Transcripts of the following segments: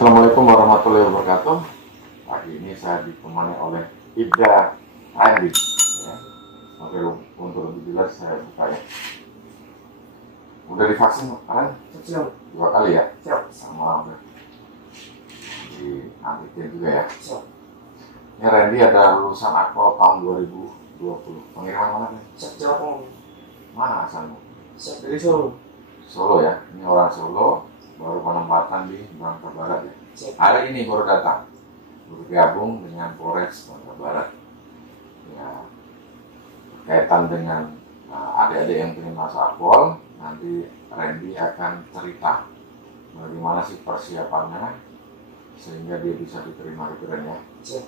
Assalamualaikum warahmatullahi wabarakatuh. Pagi ini saya ditemani oleh Ibda Randy. Ya. Oke, untuk lebih jelas saya buka ya. Udah divaksin kalian? Siap. 2 kali ya? Siap. Sama udah di antigen juga ya? Siap. Ini Randy ada lulusan Akpol tahun 2020. Pengiriman mana nih? Siap Jawa. Mana asalmu? Siap dari Solo. Solo ya? Ini orang Solo, baru penempatan di Bangka Barat ya? Siap. Hari ini baru datang, bergabung dengan Polres Bangka Barat. Ya, berkaitan dengan adik-adik yang ingin masuk Akpol, nanti Randy akan cerita bagaimana sih persiapannya sehingga dia bisa diterima ya. Siap.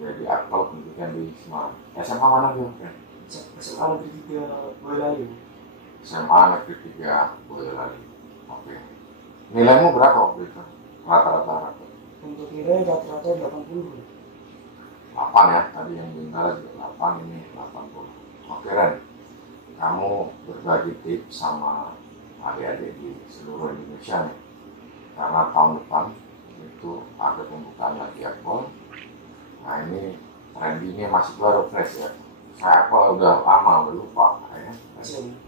Jadi Akpol pendidikan di Semarang. SMA mana tuh? Siap. SMA Negeri 3 Boyolali. SMA Negeri 3 Boyolali. Oke. Nilaimu berapa waktu itu? Rata-rata. Untuk nilai rata-rata 80. 8 ya, tadi yang bintara juga 8, ini 80. Oke Ren, kamu berbagi tips sama adik-adik di seluruh Indonesia nih. Karena tahun depan itu ada pembukaan lagi Akpol. Nah ini Randy ini masih baru fresh ya. Saya Akpol udah lama, udah lupa kayaknya. Siap.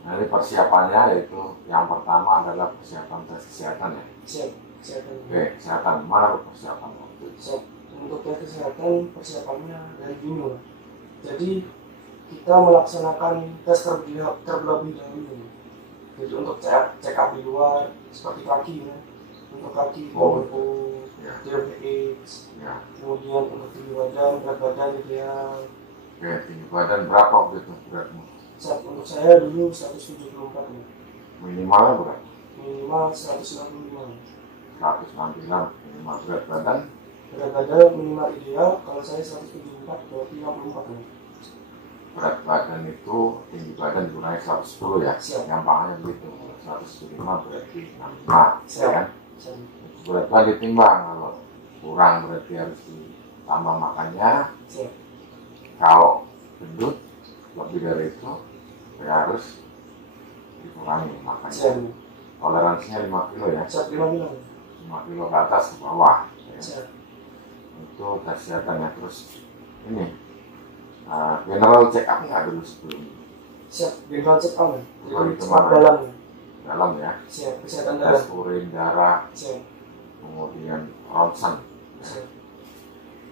Nah ini persiapannya yaitu yang pertama adalah persiapan tes kesehatan ya. Siap. Kesehatan. Oke, kesehatan. Mana persiapan waktu itu? Siap. Untuk tes kesehatan persiapannya dari dini. Jadi kita melaksanakan tes terlebih dahulu. Jadi untuk check up di luar seperti kaki ya. Untuk kaki, Ya. diabetes, Ya. kemudian untuk tinggi badan, berat badan ideal. Oke, tinggi badan berapa waktu itu beratmu? Saat untuk saya dulu 174 nih. Minimalnya berapa? Minimal 165. 196 minimal. Berat badan? Berat badan minimal ideal kalau saya 174 berarti 64 nih. Berat badan itu tinggi badan dikurangi 110 ya? Siap. Gampangnya begitu. 105 berarti 65. Siap. Ya kan? Siap. Berat badan ditimbang, kalau kurang berarti harus ditambah makannya. Siap. Kalau gendut lebih dari itu ya harus dikurangi makannya. Siap. Toleransinya 5 kilo ya? Siap 5 bilang. 5 kilo ke atas ke bawah ya. Siap. Itu tes kesehatannya. Terus ini general check up nggak dulu sebelum Siap. General check up nih. Jadi Check up kemana? dalam. Dalam ya? Siap. Kesehatan Tes dalam. urin, darah, Siap. kemudian ronsen. Siap.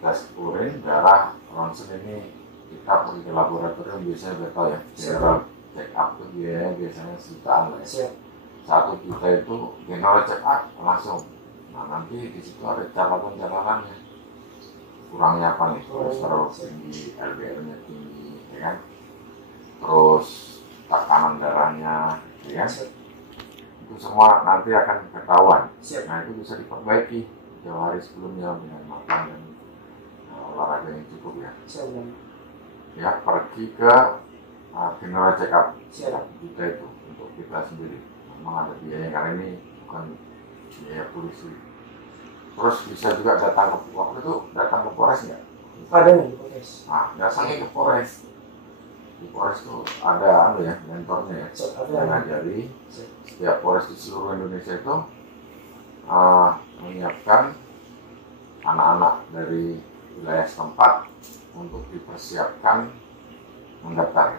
Tes urin, darah, ronsen ini kita pergi ke laboratorium biasanya udah tahu ya. General check up itu biasanya jutaan lah ya. Siap. 1 juta itu general check up langsung. Nah nanti di situ ada catatan-catatannya. Kurangnya apa nih? Kolesterol tinggi, LDL-nya tinggi, ya kan? Terus tekanan darahnya, ya kan? Siap. Itu semua nanti akan ketahuan. Siap. Nah itu bisa diperbaiki jauh hari sebelumnya dengan makan dan olahraga yang cukup ya. Siap. Ya pergi ke general check up. Siap. Juta itu untuk kita sendiri. Memang ada biaya karena ini bukan biaya polisi. Terus bisa juga datang ke waktu itu datang ke Polres nggak? Ada nih podcast. Nah datangnya ke Polres. Di Polres itu ada ya mentornya ya. Siap. Yang Ada. ngajari Siap. setiap Polres di seluruh Indonesia itu menyiapkan anak-anak dari wilayah setempat untuk dipersiapkan mendaftar.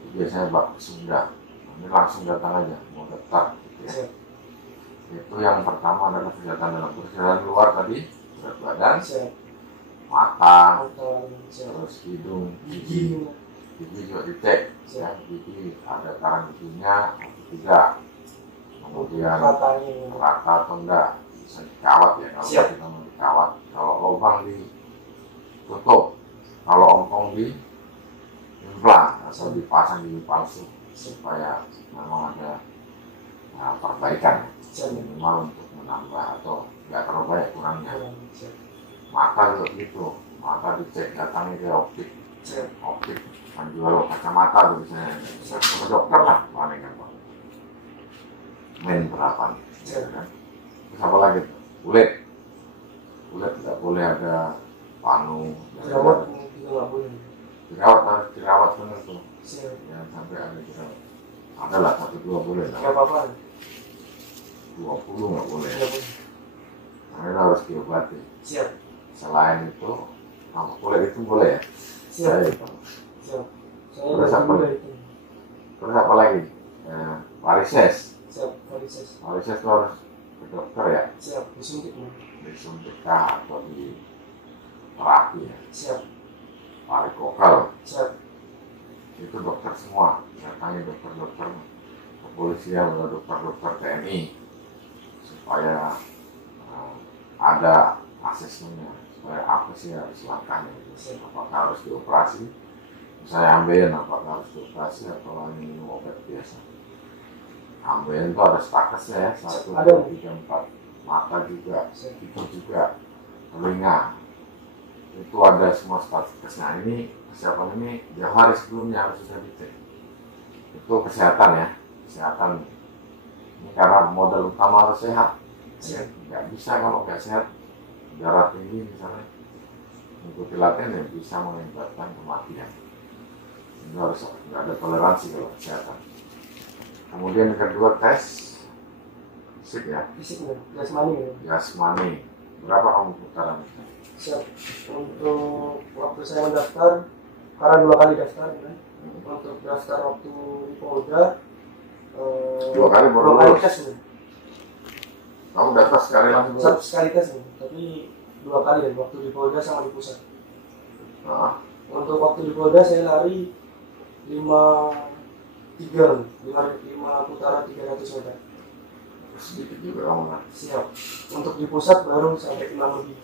Itu biasanya Pak Sunda. Ini langsung datang aja mau daftar gitu ya. Siap. Itu yang pertama adalah kesehatan dalam. Kesehatan luar tadi berat badan, Siap. mata, Makan. Siap. terus hidung, Gigi. gigi juga dicek ya, gigi ada karang giginya atau tidak, kemudian Matanya. rata atau enggak, bisa dikawat ya kalau Siap. kita mau dikawat, kalau lubang ditutup, kalau ompong di implan atau dipasang gigi palsu supaya memang ada perbaikan Siap. minimal untuk menambah atau nggak terlalu banyak kurangnya. Siap. Mata juga gitu, mata dicek datangnya ke optik. Siap. Optik menjual kacamata biasanya ke dokter lah paling apa main berapa nih ya kan? Terus apa lagi kulit nggak boleh ada panu Jerawat juga nggak boleh. jerawat bener tuh Siap. jangan sampai ada jerawat, ada lah 1-2 boleh lah, Nggak apa-apa. 20 nggak boleh. Nggak boleh. harus diobati. Siap. Selain itu, boleh itu boleh ya? Siap. Saya, Siap. Saya Terus dari apa? dulu itu. terus apa lagi? Varises. Siap. Varises. Varises itu harus ke dokter ya? Siap. Disuntik nih. Disuntik kah atau di terapi ya? Siap. Varikokal. Siap. Itu dokter semua. Datangnya dokter-dokter kepolisian atau dokter-dokter TNI supaya ada asesmennya, supaya apa sih harus langkahnya, apakah harus dioperasi, misalnya ambeien apakah harus dioperasi atau hanya minum obat biasa. Ambeien itu ada statusnya ya, 1, 2, 3, 4, mata juga, itu juga, telinga, itu ada semua status. Nah ini kesiapan ini jauh hari sebelumnya harus sudah dicek. Itu kesehatan ya, kesehatan ini karena modal utama harus sehat. Nggak bisa kalau nggak sehat, darah tinggi misalnya, mengikuti latihan ya bisa mengakibatkan kematian. Ini harus nggak ada toleransi kalau kesehatan. Kemudian yang kedua tes fisik ya. Fisik nih. Jasmani nih. Jasmani. Berapa kamu putaran? Siap. Untuk waktu saya mendaftar, karena 2 kali daftar kan. Untuk daftar waktu di Polda 2 kali baru 2 kali lulus. tes nih. Kamu daftar sekali langsung? Satu sekali tes nih, tapi 2 kali ya, waktu di Polda sama di pusat. Nah, Untuk waktu di Polda saya lari 5 putaran 300 meter. sedikit juga kamu kan? Siap. Untuk di pusat baru sampai 6 lebih.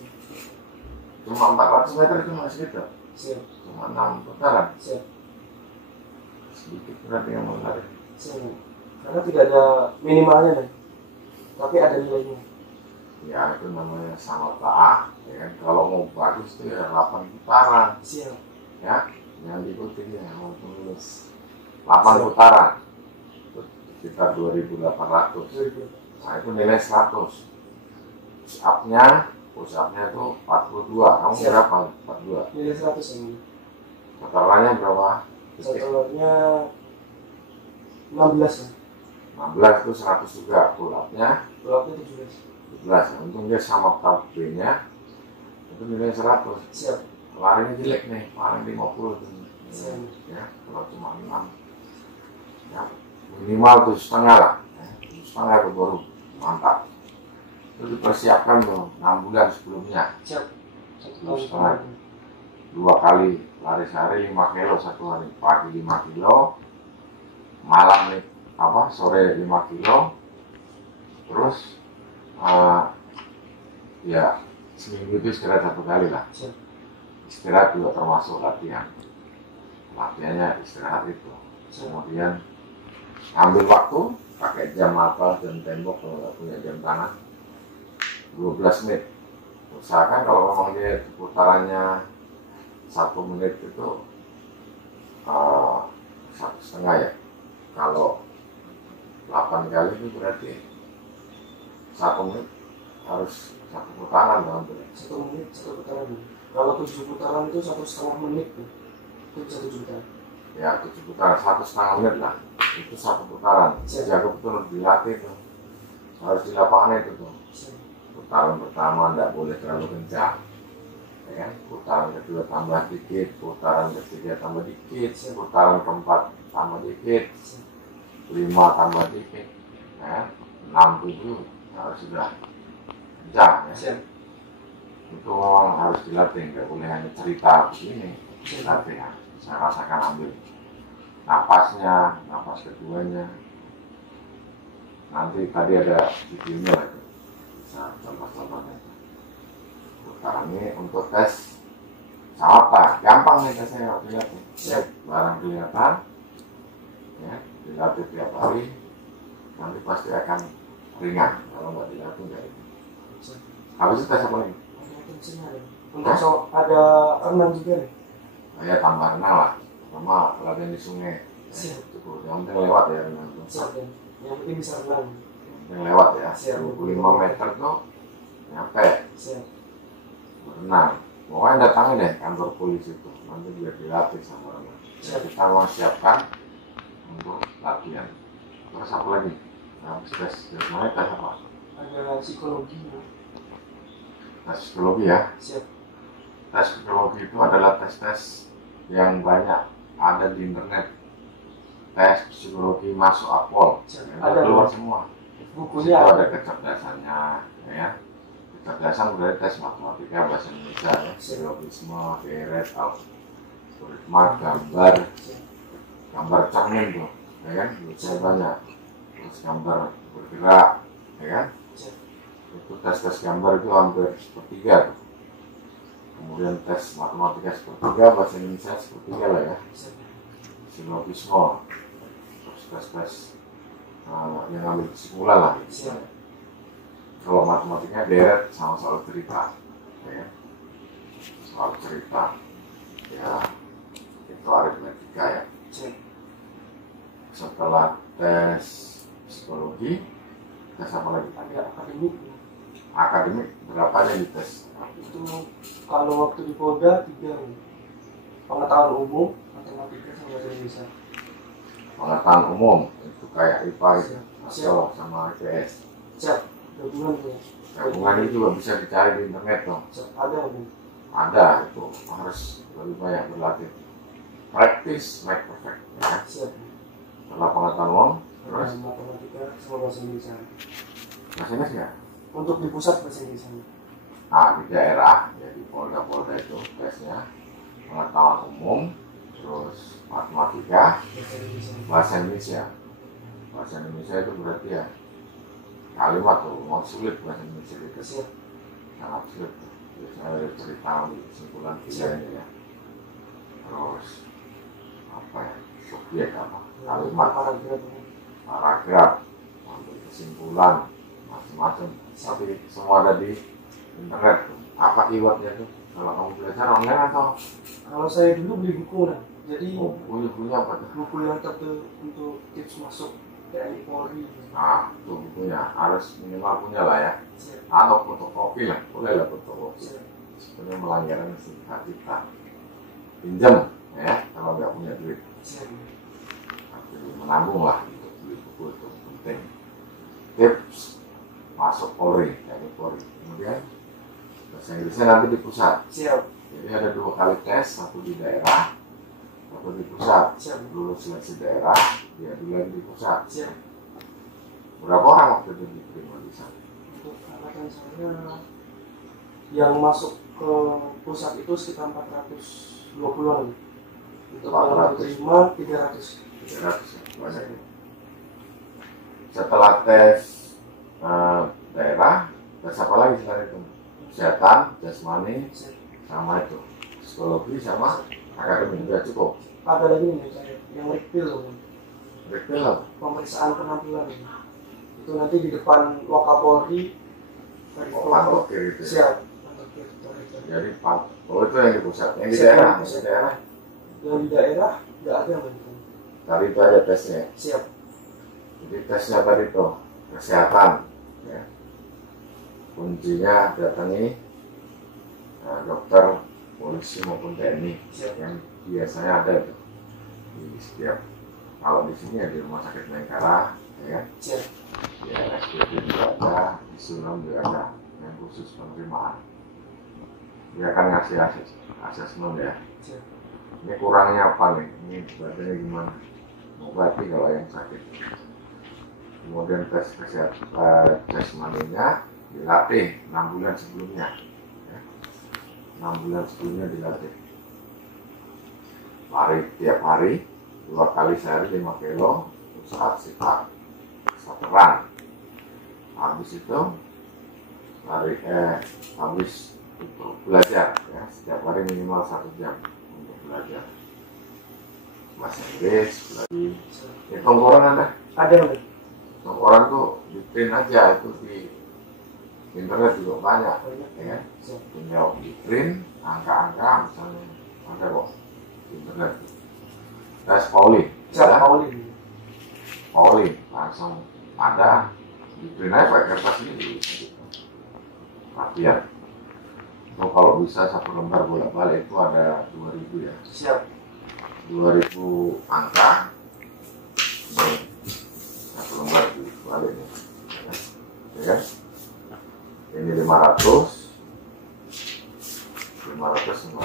Cuma 400 meter cuma segitu? Siap. Cuma 6 putaran? Siap. Sedikit berarti yang menarik. Siap. Karena tidak ada minimalnya nih, tapi ada nilainya. Ya itu namanya sama taat ya kan? Kalau mau bagus itu ya 8 putaran. Siap. Ya, yang diikuti ya mau tulis 8 putaran itu sekitar 2.800. Nah itu nilai 100. Push up-nya itu 42. Kamu Siap. berapa? 42. Nilai 100 ini. Totalnya berapa? Totalnya 16 ya. 16 itu 100 juga. Pull up-nya Berapa 17? 17. Untung dia sama tab B-nya itu nilai 100. Siap. Larinya jelek nih, paling 50 tuh. Siap. Ya, kalau cuma 6 ya, minimal 7,5 lah ya. 7,5 itu baru mantap. Itu dipersiapkan tuh 6 bulan sebelumnya. Siap. 1 Setengah. tahun. 2 kali lari sehari 5 kilo satu hari, pagi 5 kilo, malam nih sore 5 kilo, terus ya seminggu itu istirahat 1 kali lah. Siap. Istirahat juga termasuk latihan. Latihannya istirahat itu. Kemudian ambil waktu, pakai jam jam tembok kalau nggak punya jam tangan, 12 menit. Usahakan kalau memang dia putarannya 1 menit itu 1,5 ya. Kalau 8 kali itu berarti 1 menit harus 1 putaran dalam berat. 1 menit 1 putaran. Kalau 7 putaran itu 1,5 menit tuh. Itu 1 putaran. Ya 7 putaran, 1,5 menit lah. Itu 1 putaran. Jaga betul harus dilatih tuh. Harus di lapangan itu tuh. Putaran pertama tidak boleh terlalu kencang. Ya kan? Putaran kedua tambah dikit, putaran ketiga tambah dikit, putaran keempat tambah dikit, 5 tambah dikit, ya, 6, 7 harus sudah kencang ya. Itu memang harus dilatih, nggak boleh hanya cerita begini, dilatih ya. Saya rasakan ambil napasnya, napas keduanya. Nanti tadi ada videonya lagi, bisa contoh-contohnya. Putaran ini untuk tes apa? Gampang nih tesnya kalau dilatih. Ya, barang kelihatan, ya, dilatih tiap hari, nanti pasti akan ringan. Kalau nggak dilatih nggak ringan. Habis itu tes apa lagi? Untuk ada renang juga nih. Ya tambah renang lah, sama latihan di sungai. Cukup, yang penting lewat ya renang. Yang penting bisa renang. Yang penting lewat ya. 25 meter tuh nyampe. Berenang. Pokoknya datangin deh kantor polisi itu, nanti biar dilatih sama renang. Kita mau siapkan untuk latihan. Terus apa lagi? Nah, tes mana tes apa? Ada psikologi. tes psikologi ya. Siap. Tes psikologi itu adalah tes-tes yang banyak ada di internet. Tes psikologi masuk akpol, Ada keluar semua. bukunya, Itu ada kecerdasannya, ya. Kecerdasan berarti tes matematika, bahasa Indonesia, ya. Silogisme, keret, algoritma, gambar cermin tuh, ya kan? Itu banyak. Terus gambar bergerak, ya kan? Itu tes gambar itu hampir sepertiga tuh. Kemudian tes matematika sepertiga, bahasa Indonesia sepertiga lah ya. Silogisme, terus tes yang ambil kesimpulan lah. Kalau matematikanya deret sama soal cerita, ya. Soal cerita, ya itu aritmetika ya. Setelah tes psikologi, tes apa lagi? Ada akademik. Akademik berapa aja di tes? Itu kalau waktu di Polda 3, pengetahuan umum, matematika sama bahasa Indonesia. Pengetahuan umum itu kayak IPA itu, Siap. sama IPS. Siap. Gabungan ya. Gabungan itu juga bisa dicari di internet dong. Ada Bu. Ada, itu harus lebih banyak berlatih. Practice make perfect. Ya. Siap. Setelah pengetahuan umum, terus matematika sama bahasa Indonesia. bahasa Inggris nggak? Untuk di pusat bahasa Indonesia. Nah, di daerah, ya di Polda itu tesnya pengetahuan umum, terus matematika, bahasa Indonesia. Bahasa Indonesia itu berarti ya kalimat tuh mau sulit, bahasa Indonesia itu sangat sulit. Biasanya dari cerita kesimpulan ini ya. Terus apa ya? Subjek apa? Kalimat, paragraf, ambil kesimpulan, macam-macam. Tapi semua ada di internet. Apa keywordnya tuh? Kalau kamu belajar online atau? Kalau saya dulu beli buku, nah. Jadi bukunya apa tuh? buku yang untuk tips masuk TNI Polri. Nah, itu bukunya harus minimal punya lah ya. Atau fotokopi lah, boleh lah fotokopi. Sebenarnya melanggar hak kita. Pinjam ya, kalau nggak punya duit. Tapi menabung lah untuk beli buku itu penting. Tips masuk Polri, TNI Polri. Kemudian bahasa Inggrisnya nanti di pusat. Siap. Jadi ada 2 kali tes, satu di daerah, satu di pusat. Siap. Lulus seleksi daerah, dia dulu lagi di pusat. Siap. Berapa orang waktu itu diterima di sana? Untuk angkatan saya yang masuk ke pusat itu sekitar 420-an. Untuk yang diterima 300. 300 ya, banyak ya. Setelah tes daerah, tes apa lagi setelah itu? Kesehatan, jasmani, sama itu psikologi sama akademik juga cukup. Ada lagi nih saya yang refill, pemeriksaan penampilan. Itu nanti di depan Wakapolri. Pantokir itu. Siap. Jadi itu yang di pusat, yang di daerah, yang di daerah nggak ada gitu. Tadi itu aja tesnya. Siap. Jadi tesnya tadi tuh kesehatan, ya. Kuncinya datangi dokter, polisi maupun TNI. Siap. Yang biasanya ada itu di setiap, kalau di sini ya di rumah sakit Bayangkara, ya. Siap. Di RSPD juga ada, di Suram juga ada yang khusus penerimaan. Dia akan ngasih asesmen ya. Siap. Ini kurangnya apa nih? Ini badannya gimana? Mengobati kalau yang sakit. Kemudian tes kesehatan, tes mandinya dilatih 6 bulan sebelumnya. Ya. 6 bulan sebelumnya dilatih. Lari tiap hari 2 kali sehari 5 kilo saat sitak saturan. Habis itu habis untuk belajar ya, setiap hari minimal 1 jam untuk belajar bahasa Inggris. Lagi hitung orang ada orang tuh di print aja, itu di internet juga banyak ya. Tinggal di print angka-angka misalnya ada kok di internet. Tes Pauli langsung ada di print aja pakai kertas ini latihan. So, kalau bisa 1 lembar bolak-balik itu ada 2000 ya. Siap. 2000 angka. 1 lembar bolak-balik ya. Ya kan? Ini 500, 500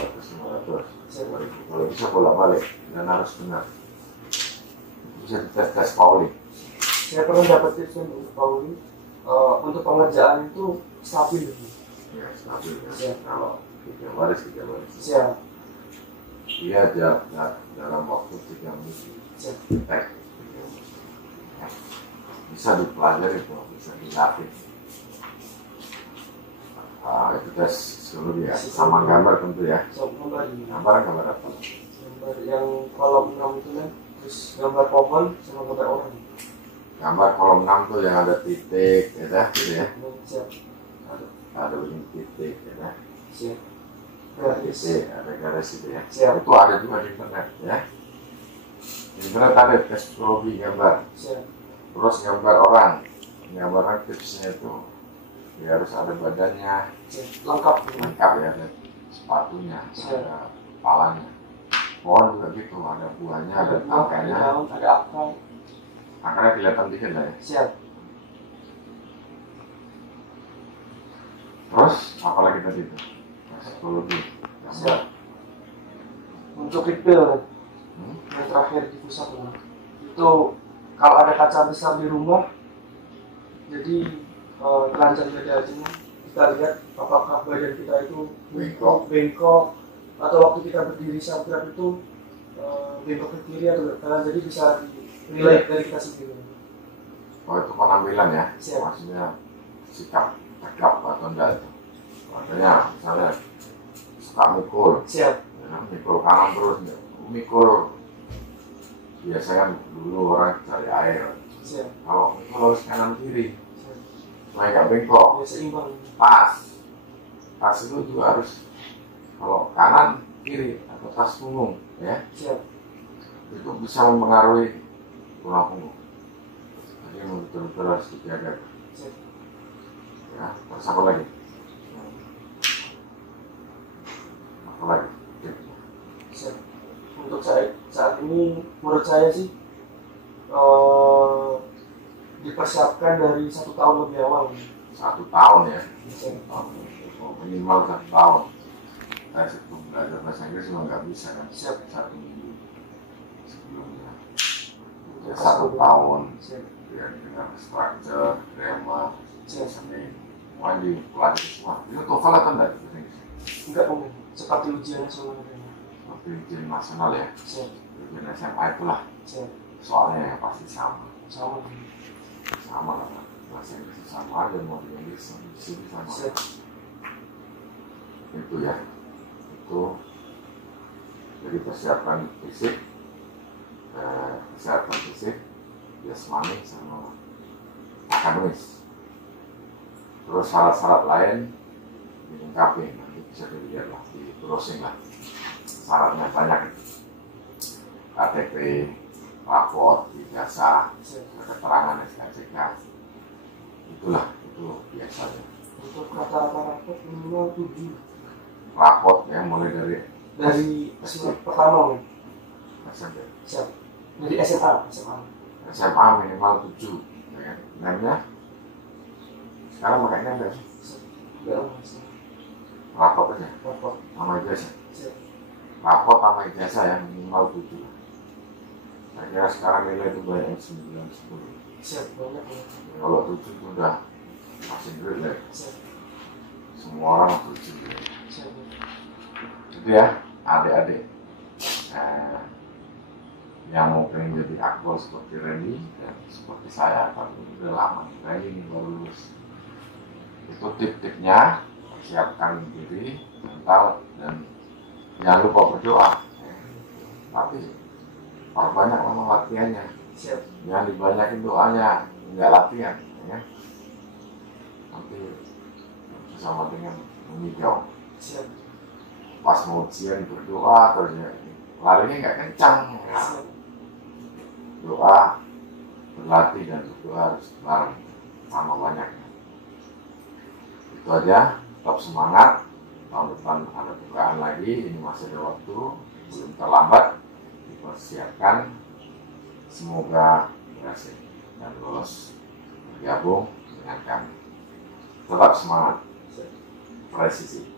kalau bisa bolak-balik dan harus benar. Bisa dites Pauli. Saya pernah dapat tips untuk Pauli, untuk pengerjaan itu stabil. Ya, stabil. Ya. Kalau 3 baris. Siap. Dia dalam waktu 3 minggu. Siap. Bisa dipelajari, bisa dilatih. Itu tes dulu ya, sama gambar tentu ya. Gambar apa? Gambar yang kolom 6 itu kan, terus gambar pohon sama gambar orang. Gambar kolom 6 tuh yang ada titik, ya, gitu ya. Siap. Ada ujung titik, ya. Siap. Ada garis itu ya. Siap. Itu ada juga di internet ya. Di internet ada tes psikologi gambar. Siap. Terus gambar orang tipsnya itu ya harus ada badannya lengkap ya, ada sepatunya, ada kepalanya. Pohon juga gitu, ada buahnya, ada tangkainya, ada akar. Akarnya kelihatan dikit lah ya. Siap. Terus apalagi tadi itu? Psikologi gambar. Untuk detail yang terakhir di pusat itu, kalau ada kaca besar di rumah, jadi telanjang dada aja, kita lihat apakah badan kita itu bengkok, atau waktu kita berdiri saat itu bengkok ke kiri atau ke kanan, jadi bisa dinilai dari kita sendiri. Oh, itu penampilan ya? Siap. Maksudnya sikap tegap atau enggak itu. Makanya misalnya suka mikul. Siap. Ya, mikul kanan terus, mikul biasanya dulu orang cari air. Siap. Kalau mikul harus kanan kiri. Supaya nggak bengkok, ya, seimbang. tas itu juga harus kalau kanan kiri atau tas punggung ya. Siap. Itu bisa mempengaruhi tulang punggung, jadi betul-betul harus dijaga. Siap. Ya, terus apa lagi? Siap. Untuk saat ini menurut saya sih dipersiapkan dari 1 tahun lebih awal. 1 tahun ya. 1 tahun. Minimal 1 tahun. Saya sebelum belajar bahasa Inggris memang nggak bisa kan. Siap. 1 minggu sebelumnya. Ya, 1 tahun. Ya, dengan structure, grammar, semua dipelajari semua. Itu TOEFL atau enggak? Enggak, seperti ujian nasional. Seperti ujian nasional ya. Siap. Ujian SMA itulah. Siap. Soalnya pasti sama lah, bahasa Inggris sama aja, mau di Inggris sama. Itu ya, itu jadi persiapan fisik, jasmani sama akademis. Terus syarat-syarat lain dilengkapi, nanti bisa dilihat lah, di browsing lah. Syaratnya banyak, KTP, raport, ijazah, keterangan SKCK, itulah, itu biasanya. Untuk rata-rata raport minimal 7. Raport ya, mulai dari pertama SMP. Siap. Dari SMA minimal 7 ya. Namanya sekarang makanya enggak sih? Raport aja, sama ijazah. Raport sama ijazah ya, minimal 7. Saya kira sekarang nilai itu banyak 9, 10. Siap, banyak ya. Kalau 7 itu udah masih grade. Semua orang 7 grade. Itu ya, adik-adik yang mau pengen jadi akpol seperti Randy dan seperti saya, tapi udah lama Randy ini baru lulus. Itu tip-tipnya, persiapkan diri, mental, dan jangan lupa berdoa. Tapi perbanyak memang latihannya. Siap. Jangan dibanyakin doanya, nggak latihan, ya. Nanti sama dengan mengigau. Siap. Pas mau ujian berdoa terus ya, larinya nggak kencang. Ya. Doa, berlatih dan berdoa harus bareng, sama banyaknya. Itu aja, tetap semangat. Tahun depan ada bukaan lagi, ini masih ada waktu, belum terlambat. Dipersiapkan, semoga berhasil dan lolos bergabung dengan kami. Tetap semangat, presisi.